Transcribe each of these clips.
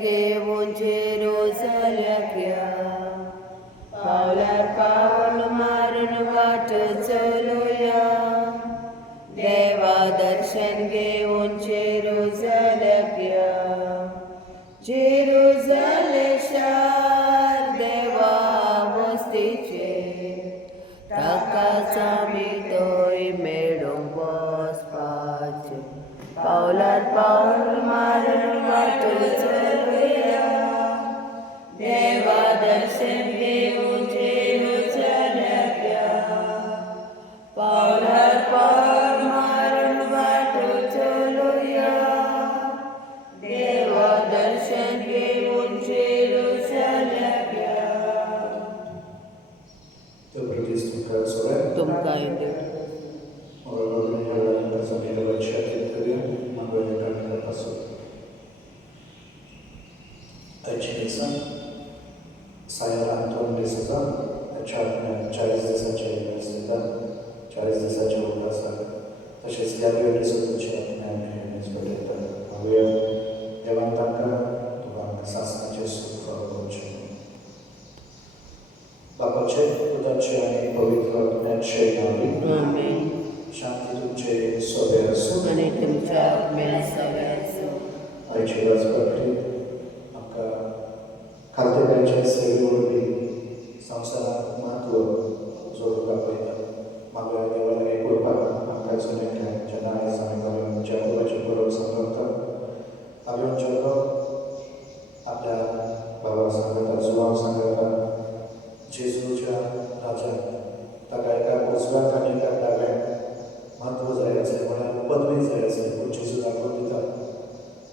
घेऊन जेरुसलेम पावलार पाऊल मारून वाट चलूया. देवा दर्शन घेऊन जेरुसलेम शार देवा वस्तीचे ताकाच आमी थंय मेळूंक वचपाचे. पावलार पाऊल मारून वाट चलूया. देवा दर्शन घेऊन जेरुसलेम पावलार पाऊल मारून वाट चलूया. देवा दर्शन घेऊन जेरुसलेम तुमकां Sayar Anton D'Souza, ह्याच्या 40 दिवसाच्या युनिव्हर्सिटीत 40 दिवसाच्या उपासक तसेच गॅलरी डिसोजाचे इन्स्पेक्टर हांवें देवान तांकां तुका सासणाचे सुख करूचे. बापाचे पुताचे आनी पवित्र आत्म्याचे नांवान आमेन. शांती तुमचे सोबे आसूं आनी तुमच्या आत्म्या सोबे आसूं. आयचे राजपाटीत आमकां खाद्यकाराच्या सेवे वरवीं संवसारांत म्हत्व जोडूंक आपयता. म्हाका देवाला एक करपाक आमकां सुनेल्या जेन्ना आयज आमी घालून जेवपाची परब सांगता हांवें जेवलो आपल्या बाबा सांगता जुवांव सांगता जेजूच्या राज्यात ताका एका उजव्याक आनी एका दाव्याक म्हत्व जाय आसलें म्हळ्यार पदवी जाय आसली पूण जेजू दाखोवन दिता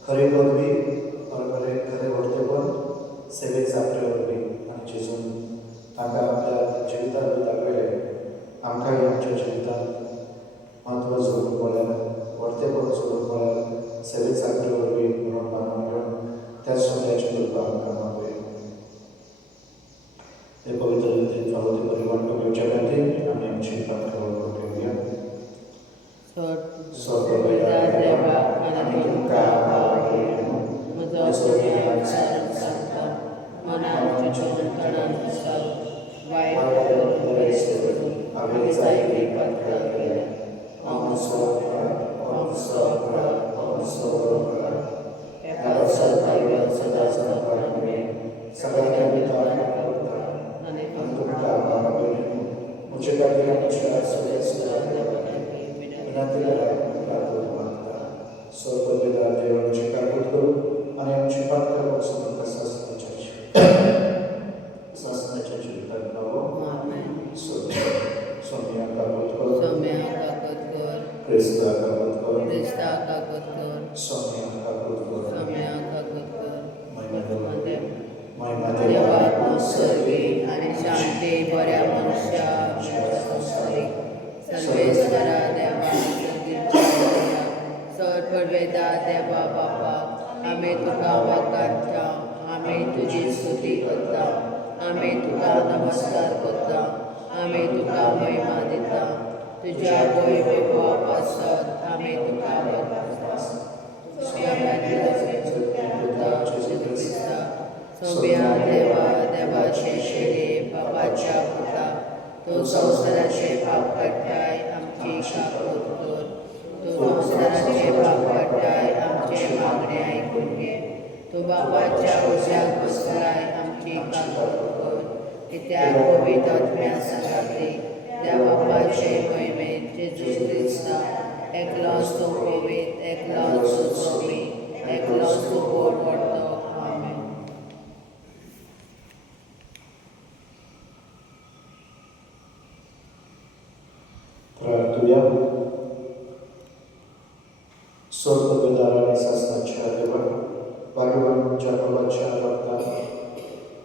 खरी पदवी खरें व्हडलेपण सेवेक जात्रे वरवीं. आनी जेजून तांकां आपल्या जिवितांत दाखयलें आमकांय आमच्या जिवितांत म्हत्व जोडूंक म्हळ्यार व्हडलेपण जोडूंक म्हळ्यार सेवेक जात्रे वरवीं म्हणून मानून घेवन त्या सोन्याची कृपा आमकां मागूया. हे पवित्र रितीन फावती परिवार घेवच्या खातीर आमी आमची प्रार्थना घेवया. स्वर्गपिता देवा आनी तुमकां म्हजो देव सांगता मनान चिंतून तणान विचार वायट करून बरें करून हांवें जायती पातळां केल्या. हांव सोपरा ह्या सदां सदांच सगळ्यांच्या भितर आनी तुमकां म्हजे खातीर आमच्या विनंती मागता. स्वर्गपिता देव आमची काकूट करूं आनी आमची पातळां पासून आमकां सासणाच्या जिवितांत लावो. सोम्या काकूट कर क्रिस्ता काकूट कर सोम्या काकूट कर महिमा देवा सर्वी आनी शांती बऱ्या मनशा सर्वेश्वरा देवा चड पडवेदा देवा बापा आमी तुका वकारता. आमी तुजी स्तुती करता. आमी तुका नमस्कार करता. आमी तुका महिमा दिता. तुज्या वैभवा पासत आमी तुका वकारता. सोम्या देवा देवाचे शेरे बाबाच्या पुता तो संवसाराचे पाप काडटाय आमची काकूट कर. तूं संवसाराचे पाप काडटाय आमचे मागणे आयकून घे. तूं बापाच्या उज्याक बसलाय आमची काकूट कर. कित्याक पवित्र आत्म्या सांगाती त्या बापाचे महिमेत जेजू क्रिस्ता एकलोच तूं पवित्र एकलोच तूं सोबी एकलोच तूं गोड पडतो. आमेन. प्रार्थूया. स्वर्गपिता आनी सासणाच्या देवा भगवान जाकोबाच्या रक्तान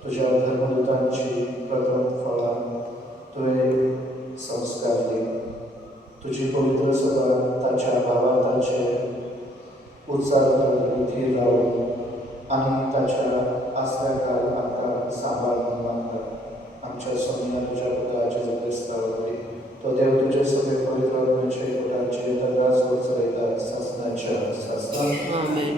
तुज्या धर्मदूतांची प्रथम फळां तुवें संस्कारली. तुजी पवित्र सभा ताच्या भावाताचे उत्साह रिती लावून आनी ताच्या आस्त्याकार आमकां सांबाळून मागता. आमच्या सोन्या तुज्या पुता जेजू क्रिस्ता वरवीं तो देव तुजे सगळे पवित्र आत्म्याचे पुटाचे दरगास वचयता सासणाच्या सासणान. आमेन.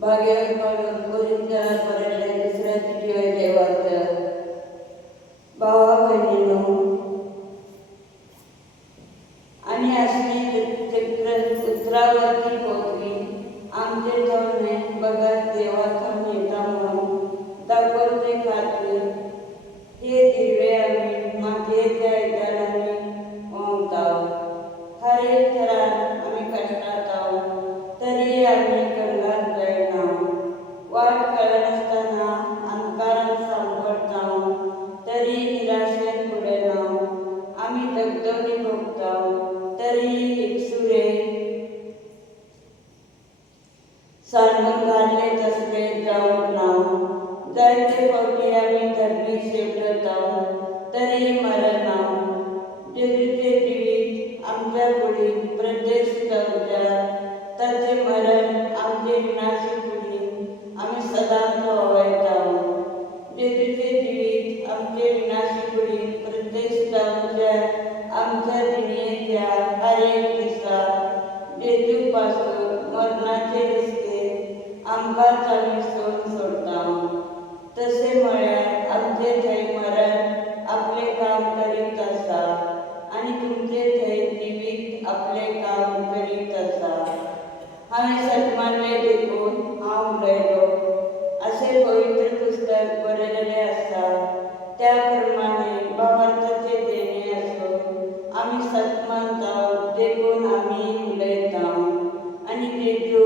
भाग्यवान कोरिंथरांपर्यंत दुसऱ्या चिठ्ठीवर देवाचं भावा बहिणीनो आणि असली उतरावरती पोचली आमचे धोरणे बघत देवाचा नेता म्हणून दाखवते खात्री हे दिवे आम्ही मातेच्या ऐकाने ओमताव हरे थरात आम्ही कष्टात आहोत तरी आम्ही कंगाल जाईना वाट कळत असताना अंधकारात सापडताव तरी निराशेत पुढे नाव आम्ही दगदगी भोगताव तरी एकसुरे सांडून घालले तसले जाऊन नाव जायचे पवटी आम्ही धरणी शेवटताव तरी मरण नाव जेजूचे जीवित आमच्या पुढी प्रत्येक जाऊच्या त्याचे मरण आमचे विनाशी पुढी आम्ही सदा वळताव जेजूचे जीवित आमचे विनाशी पुढी प्रत्येक जाऊच्या आमच्या दुनियेच्या हर एक दिसा जेजूपासून मरणाचे रिस्के आमकाच आम्ही सोडताव तसे म्हळ्यार आमचे थंय मरण आपले काम करीत आसा आणि तुमचे थंय जिवीत आपले काम करीत आसा हांवें सन्मानले देखून हांव उलयलो असे पवित्र पुस्तक बरयलेले आसा त्या प्रमाणे भावार्थाचे देणे आसून आमी सन्मानताव देखून आमी उलयताव आनी जेजू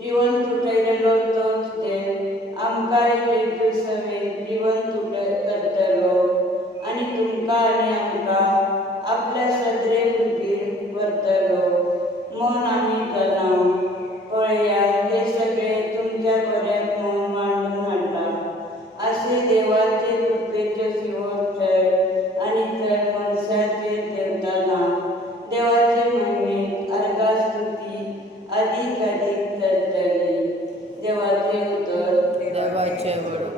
जीवन तुटयलेलो तोच देव आमकांय जेजू सवेत जीवन करतलो आनी तुमकां आनी आमकां आपल्या सदरे कृपेन व्हरतलो म्हूण आमी जाणाव पळया हे सगळे तुमच्या बऱ्याक म्हूण मांडून हाडला असे देवाचे कृपेच्यो शिवोर चड आनी चड मनशाचे देवता ना देवाचे महिमेत अर्गास्तुती अधिक चडटली देवाचे उतर देवाचे वड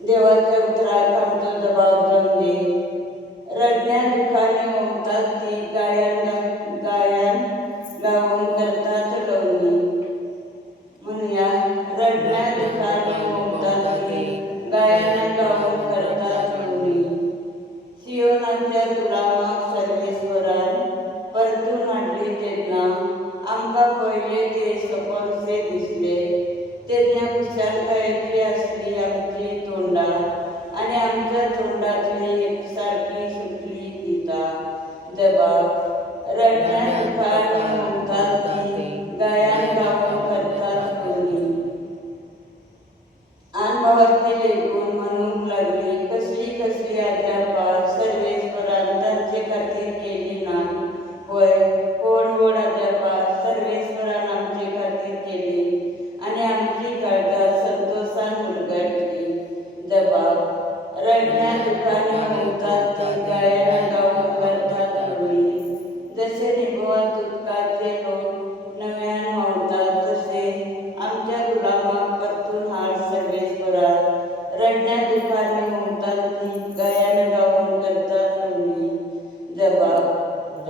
देवाच्या उतराक आमचो जबाब जावन दी रडण्या दुखाने ओंगतात ती गायन गावून करतात लोणी म्हणूया रडण्या दुखाने ओंगतात ती गायन गावून करतात लोणी सियोनाच्या गुलामाक सर्वेश्वरान परतून हाडली तेन्ना आमकां पयले ते सोंपणसे दिसले तेन्ना कुशलकायेची आसली आमची तोंडां आनी आमच्या तोंडांतली एकसारकी सुटली दिता जबाब रडण्या दुखाने ओंगतात ती गायन गावून करतात लोणी अनुभवार्थी लेखून म्हणूंक लागली कसली आजापां सर्वेश्वरान तांचे खातीर केली ना होय व्हड आजापां सर्वेश्वरान आमचे खातीर केली आनी आमची काळजां संतोशान उलगडली जबाब रडण्या दुखाने ओंगतात ती गायन गावून करतात लोणी जसे निभोवात उदकाचे लोक नव्यान व्हांवतात तसे आमच्या गुलामाक परतून हाड सर्वेश्वरा रडण्या दुखाने ओंगतात ती गायन गावून करतात लोणी जबाब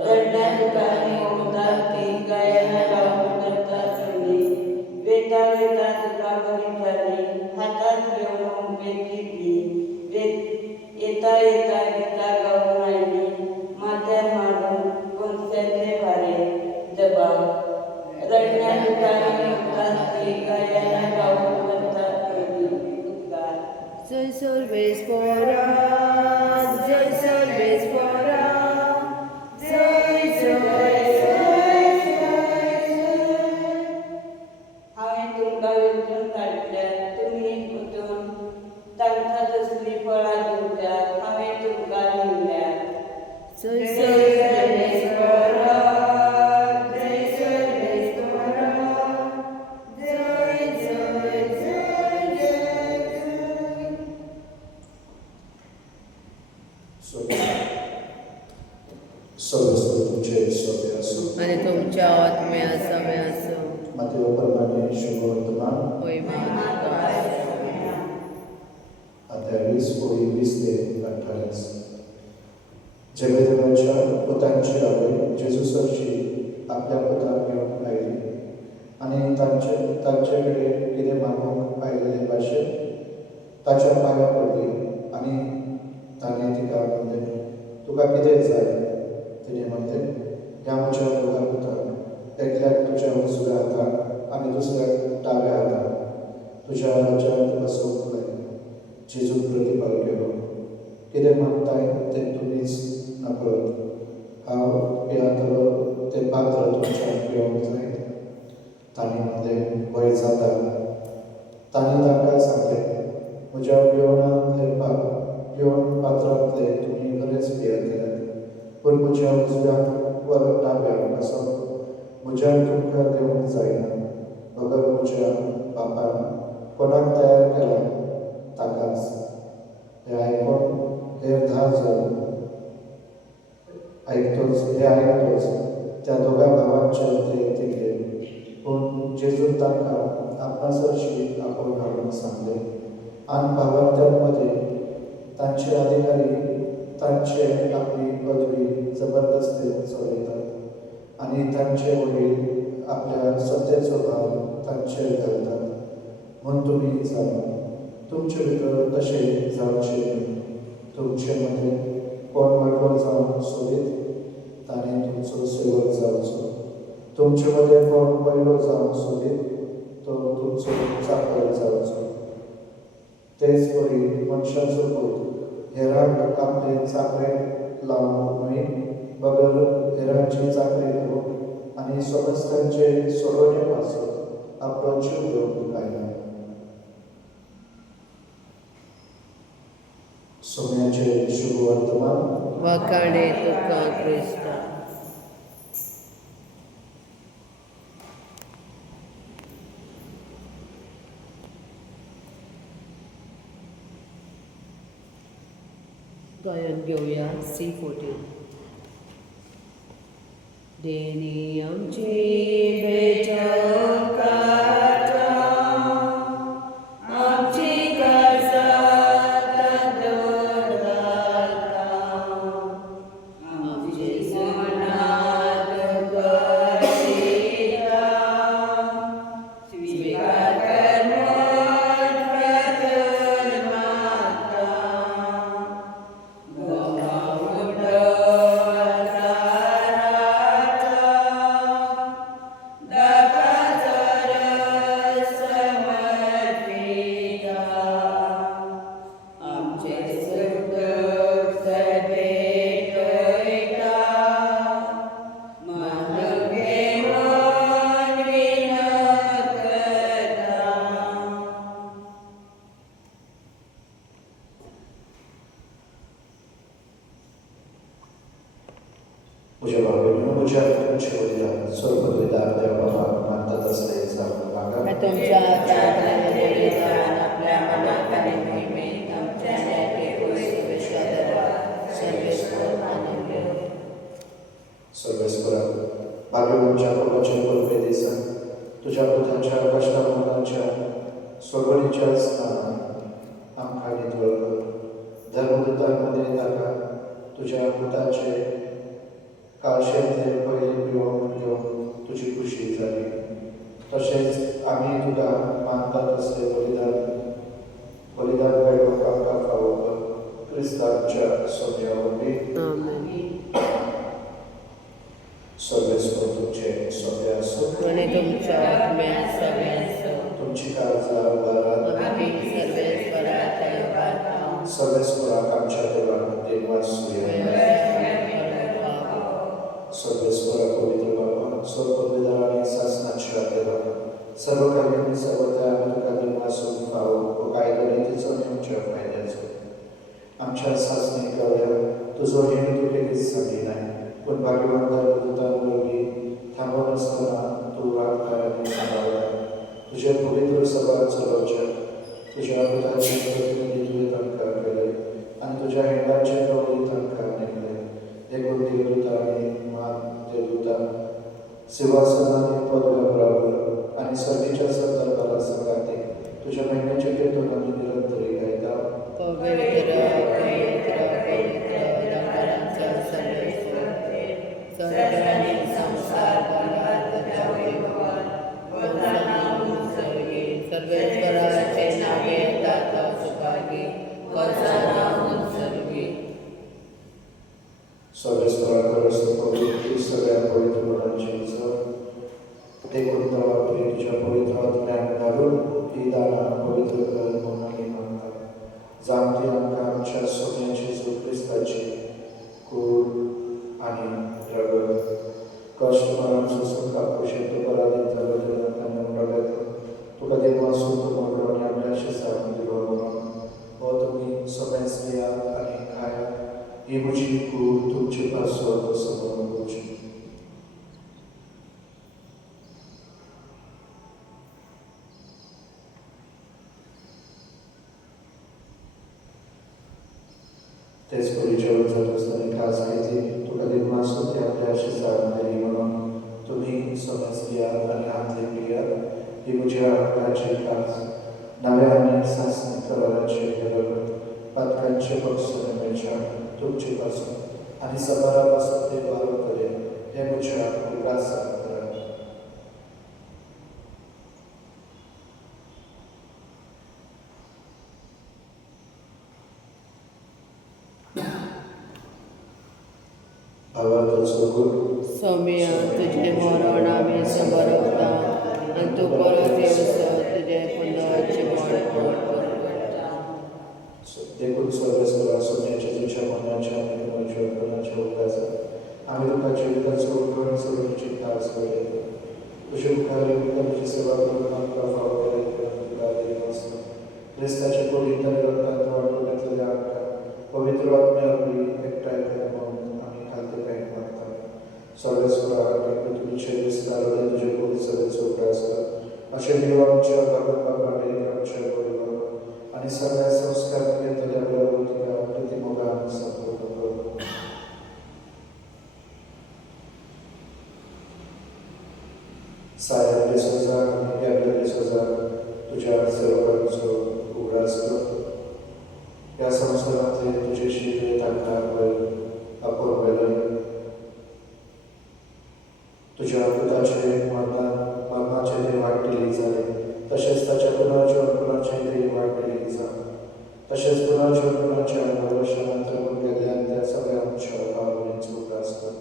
रडण्या दुखाने ओंगतात ती गायन गावून करतात लोणी वेता तुका बरी जाली हातात घेवन ओंबेची ती येता गीता गावून आयली माथ्यार मारून कोणत्याचे भारे जबाब रडण्या दुखाने ओंगतात ती गायन गावून करतात लोणी उद्गार जय सर्वेश्वरा जय सर्वेश्वरा जय जय हांवें तुमकां वेंचून काडल्या तुमी वचून तांकां तसली फळां दिवच्यात हांवें तुमकां निवडल्या जय सर्वेश्वरा जय सर्वेश्वरा जय जय जय जय सर्वस्व तुमचे सोबे असो आणि तुमच्या आत्मे असावे असो मतेप्रमाणे शुभवर्तमान होय माता अध्याय 20:20 ते 28 जगदेवाच्या पुतांची आवड जेजूसाची आपल्या पुताक घेऊन ताच्या पांयां पडली आनी ताणें तिका म्हणलें, तुका कितें जाय? तिणें म्हणलें, ह्या म्हज्या दोगा पुताक, एकल्याक तुज्या उजव्या हाताक आनी दुसऱ्याक दाव्या हाताक तुज्या राज्यांत बसोवंक लाय. जेजून प्रतिपाल केलो, कितें मागताय तें तुमीच नकळत. हांव पियातलो तें पात्र तुमच्यान पिवंक जाय? तांणी म्हणलें, वय जाता. तांणी तांकां सांगलें, म्हज्या पिवण पात्रांतले तुमी बरेच पियेतले, पूण म्हज्या उजव्याक वा दाव्याक बसप म्हज्यान तुमकां दिवंक जायना. बगर म्हज्या बापान कोणाक तयार केला ताकाच. हें आयकून हेर 10 जण आयकतोच त्या दोगा भावांचेर ते तिगले. पूण जेजून तांकां आपणासरशी आपोवन हाडून सांगलें, आन भावार्थ्यांमदीं तांचे अधिकारी तांचे आपली पदवी जबरदस्तीन चलयतात आनी तांचे वडील आपल्या सत्तेचो भार तांचेर घालतात. म्हूण तुमी जाणा, तुमचे भितर तशें जावचें न्ही. तुमचे मदें कोण व्हडलो जावंक सोदीत ताणें तुमचो सेवक जावचो. तुमचे मदें कोण पयलो जावंक सोदीत तो तुमचो चाकर जावचो. तेच परी मनशाचो पूत हेरांक आपले चाकरेक लावंक न्हय, बगर हेरांची चाकरी करूंक आनी समस्तांचे सोडवणे पासत आपलो जीव घेवंक आयला. सोम्याचे शुभ वर्तमान. वखाणे तुका क्रिस्ता. गायन घेऊया C14. देणी आमची बेचौकात आमची काळजात दवरता, आमची मनात करशिता, स्वीकार कर म्हूण प्रार्थना मागता. म्हज्या भावनेन म्हज्या तुमचे वयल्यान स्वर्गपिता देवा बापाक मानता तसलें जावं लागा. तुमच्या बलिदान आपल्या मनात आणि मोहिमेत आमच्या सर्वेश्वर मानवले. सर्वेस्परा भाग्यवानच्या प्रभाचे पलवे दिसान तुज्या पुताच्या कश्टामरणाच्या सोडवणीच्या स्नानान आमकां नितळ कर. धर्मदूतांमध्ये ताका तुज्या पुताचे काळशेंतले पयले पिवंक घेवन तुजी खुशी जाली. तशेंच आमी तुका मानता तसलें बलिदान मेळोवंक आमकां फावो कर. क्रिस्तांच्या सोम्या वरवीं. सर्वेस्पर तुमचे सोबे आसूं आणि तुमच्या आत्म्यात सगळ्यांचो. तुमची काळजां उबारात. आमी सर्वेस्पराक येवपाक सर्वेस्पराक आमच्या देवाक देवास सर्वेस्परा पवित्र बाबा, स्वर्गपिता आनी सासणाच्या देवा, सर्व कार्यानी सर्व त्या आमी तुका देवासून फावो व कायदो नितीचो नेमच्या फायद्याचो. आमच्या सासणी गावल्या तुजो हेतू तूं लेगीत सांगिनाय, पूण भाग्यवान धर्मदूतां वरवीं थांबोवन आसतना तूं राखता आनी सांबाळटा. तुजे पवित्र सभा चलोवच्या तुज्या पुताचें प्रतिनिधित्व तांकां केलें आनी तुज्या हेंडाचे गवळी तांकां नेमले. देखून देवदूता आनी मान देवदूता सिंहासनांनी पदव्या बराबर आनी सर्तीच्या सरदारा संगातीक तुज्या महिन्याचे कीर्तन आमी निरंतरी गायता. पवित्र पवित्र पवित्र दंबरांचो सर्वेश्वर, स्वर्ग आनी संसार परमात्म्याच्या वैभवान वंदना सर्वेश्वराचे नावे येता तो सुखाय पवित्र कर म्हणून म्हणतात. जाणते आमकां आमच्या सोन्याची जेजू क्रिस्ताची कूड आनी रगत कश्ट मरण सोसून कापूशे तो पराधीन जालो तेन्ना मुंडोळ्यांतून तुका देव आसून तो मोडलो आनी आपल्याशी सांगून दिलो म्हणून हो तुमी सगळेंच घेयात आनी खायात. ही म्हजी कूड तुमचे पासो समोर उरची. तेच परी जेवण जात आसतना खास घेतली तुका देव आसून ती आपल्याशी सांगून दिली म्हणून तुमी सगळेंच घेयात आनी हातले पियात. ही म्हज्या हाताची खास नव्या आनी सासणी कराराचे रगत पातकांचे पक्षाने मेळच्या तुमचे पासून आनी सबारा पासून ते बारो करेन हे म्हज्या उल्हासान करात. भावार्थाचो गुण सौम्य तुझे मरण आम्ही समरवता आणि तू परत येवसो तुझे पुनर्चे देखून सर्वस्वरा सोन्याच्या तुझ्या मनाच्या आनी तुमच्या जीवनाच्या उपासा आम्ही तुका जिविताचो उठवण सोडूची खास करूं. तुझे मुखार येऊन तुझी सेवा करून आमकां फावो करून तुका देव आसूं. क्रिस्ताच्या कुडींतल्या रगतांत वांटून घेतलेल्या आमकां पवित्र आत्म्या आपली एकठांय कर म्हणून आमी खालते पेंट मागतात. सर्वस्वरा तुझे विस्तार तुझे कुडी सगळेचो उपास कर अशें देव आमच्या भगत बापाडे आमच्या वडिलां आनी सगळ्या संस्कार घेतलेल्या वेळावतीका प्रतिमोगान संपूर्ण कर. साया डिसोजा आनी गॅब्रिएल डिसोजा तुझ्या सेवकांचो उगडास कर. ह्या संवसारांतले तुजे शिरे तांकां आपोवन व्हेले. तुज्या पुताचे मरणाचे ते वाडटली जाले तशेंच ताच्या पुनर्जीवनाचे ते वाडटली जा. तशेंच पुनर्जीवनाच्या 9 वर्षानंतर गेल्ल्यान त्या सगळ्या आमच्या भावनेचो उपास कर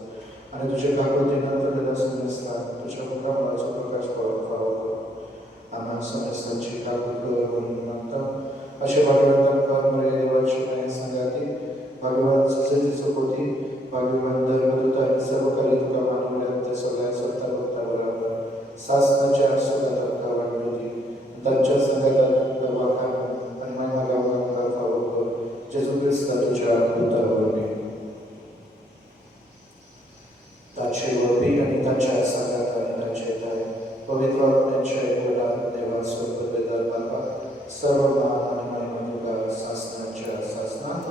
आनी तुजे काकुती नंतर आसून आसता तुज्या मुखामळाचो प्रकाश फावो कर. आम्हा समेस्तांची काकूट कर म्हणून मागता. अशें भगवंतांका बरे देवाची माय सांगाती भगवान सुचेतीचो पोती भगवान धर्मदूत आनी सर्वकारी तुका मानवल्यान ते सगळ्या सत्ता भक्ता बरोबर सासणाच्या सुखात तांकां वाडटली. तांच्या संगतान तुका वाखाण आनी महिमा गावपाक फावो कर जेजू क्रिस्ता तुज्या पुता वरवीं. ताचे वरवीं आनी ताच्या संगात आनी ताचे दाय पवित्र आत्म्याचे एकवटान देवा स्वर्ग बेदार बापाक सर्व मान आनी महिमा तुका सासणाच्या सासणांत.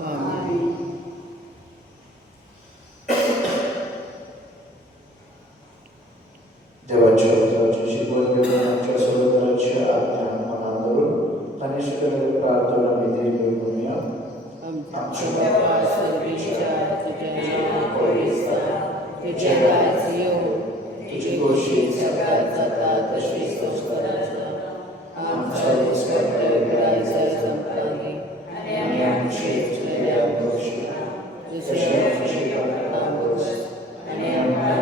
देवाच्या उतराची शिकवण घेऊन आमच्या सरोदराची आज्ञा मनात धरून तनिष्ठेने प्रार्थना विधी घेऊया. आमच्या बाबा सर्वेच्या तुझे नाव पवित्र तुझे राज्य येवो तुझी घोषित सगळ्यात जाता तशी संस्काराचा आमच्या दिसपट्टे संपतानी आणि आमची चुकलेल्या गोष्टी जसे आमची कामकाज आणि आमच्या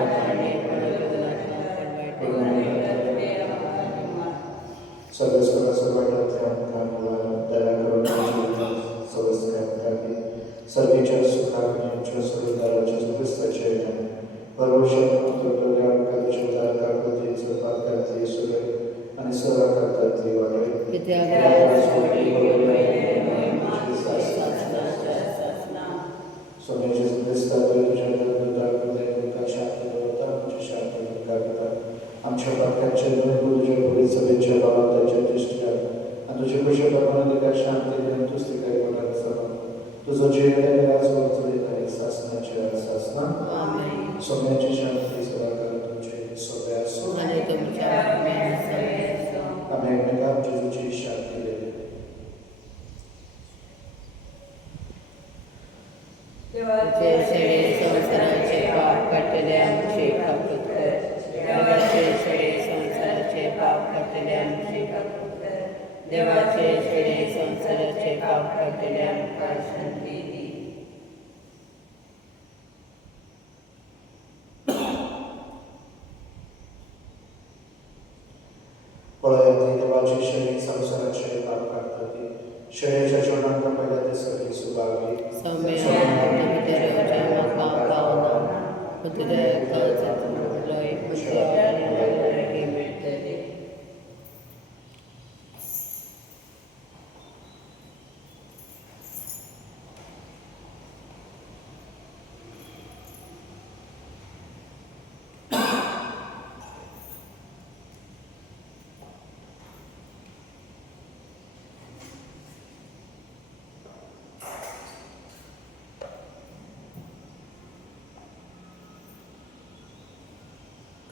सर्वेश्वराचं वाईटातल्या आमकां दया करून सर्वेच्या सुखाक आमच्या सरोदराच्या क्रिस्ताचे परमेश्वर तुटलेल्या आमकां तुज्या काकुतीचो पातकांतली सुरय आनी सरा कांतांतली वाडय सोन्याचे क्रिस्ता तुज्या दुदाक शांती दवरता आमची शांती तुका दिता. आमच्या पातकांचे न्हय तुज्या कुडी सभेच्या बाबांच्या दिश्ट्याक आनी तुजे पयशे प्रमाणे तिका शांती दिवन तूं तिका येवनार आसा. तुजो जियेले आज वचयता सासणाच्या सासणां सोन्याची शांती सदाकाळ तुमचे सोबे आसूं आनी तुमच्या आमी एकमेकांक जेजूची शांती दिली. देवाचे सगळे संसाराचे पाप काडटले आमची काकूट कर. देवाचे सगळे संसाराचे पाप काडटले आमची काकूट कर. देवाचे सगळे संसाराचे पाप काडटले आमकां शांती दी. पळयती देवाचे शरीर संसाराचे पाप काढतली शरीराच्या जेवणांका पहिल्या ते सगळी सुभावी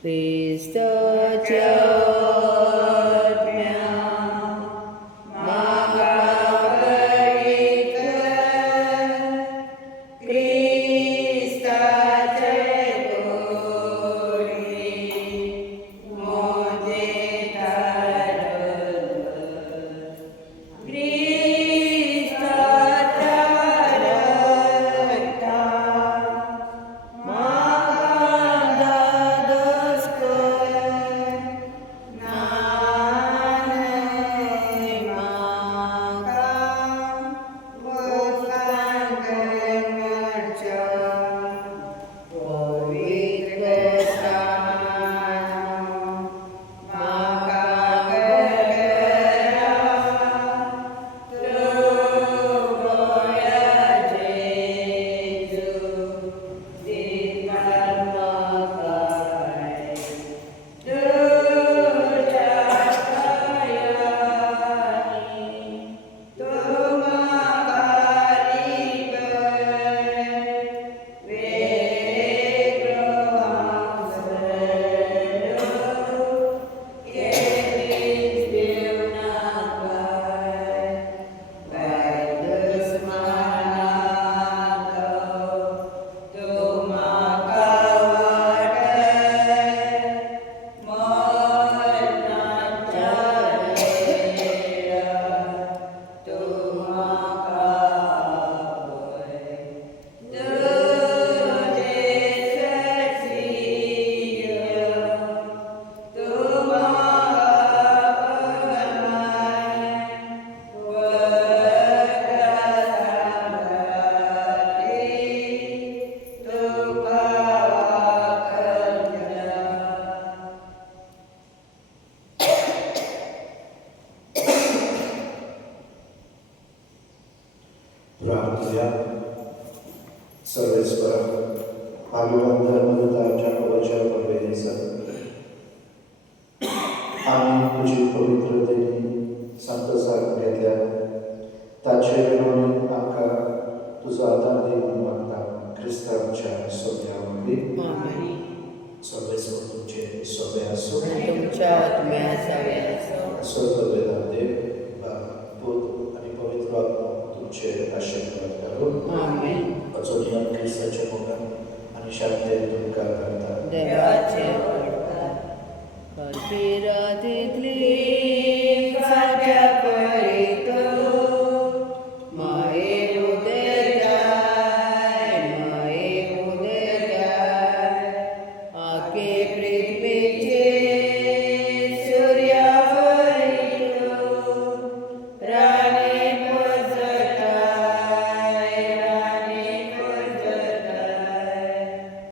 Christaच्या आत्म्या म्हाका पवित्र क्रिस्ताचे कोणी मोजे तारल क्रिस्ताच्या रक्ता प्रार्थना सर्वेश्वर भाग्यवान धर्मदूताच्या कवचावर पडलेले आम्ही तुझी पवित्र देणी संत सारून घेतल्या ताचे विनोदी आमका तुझा आधार देऊन मागता ख्रिस्तांच्या सोप्यावरली सर्वेश्वर तुमचे सोबे असो तुमच्या आत्म्यासावे स्वर्ग वेदांते पूत आणि पवित्र आत्मा तुमचे आशीर्वाद करून अजून ख्रिस्ताच्या मुखात आणि शांती तुमका करता देवाचे रातीतली